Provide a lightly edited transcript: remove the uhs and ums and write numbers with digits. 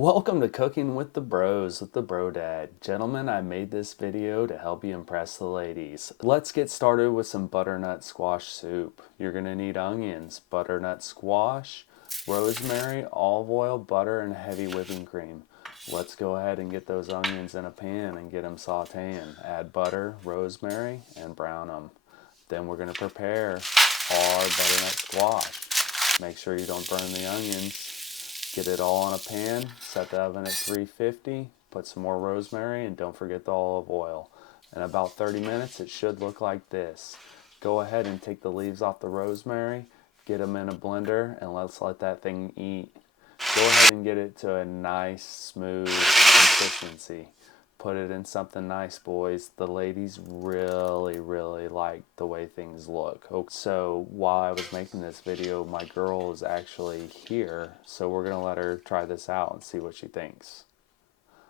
Welcome to Cooking with the Bros with the Bro Dad. Gentlemen, I made this video to help you impress the ladies. Let's get started with some butternut squash soup. You're going to need onions, butternut squash, rosemary, olive oil, butter, and heavy whipping cream. Let's go ahead and get those onions in a pan and get them sauteing. Add butter, rosemary, and brown them. Then we're going to prepare our butternut squash. Make sure you don't burn the onions. Get it all on a pan, set the oven at 350, put some more rosemary, and don't forget the olive oil. In about 30 minutes, it should look like this. Go ahead and take the leaves off the rosemary, get them in a blender, and let's let that thing eat. Go ahead and get it to a nice, smooth consistency. Put it in something nice, boys. The ladies really like the way things look. So while I was making this video, my girl is actually here, so we're gonna let her try this out and see what she thinks.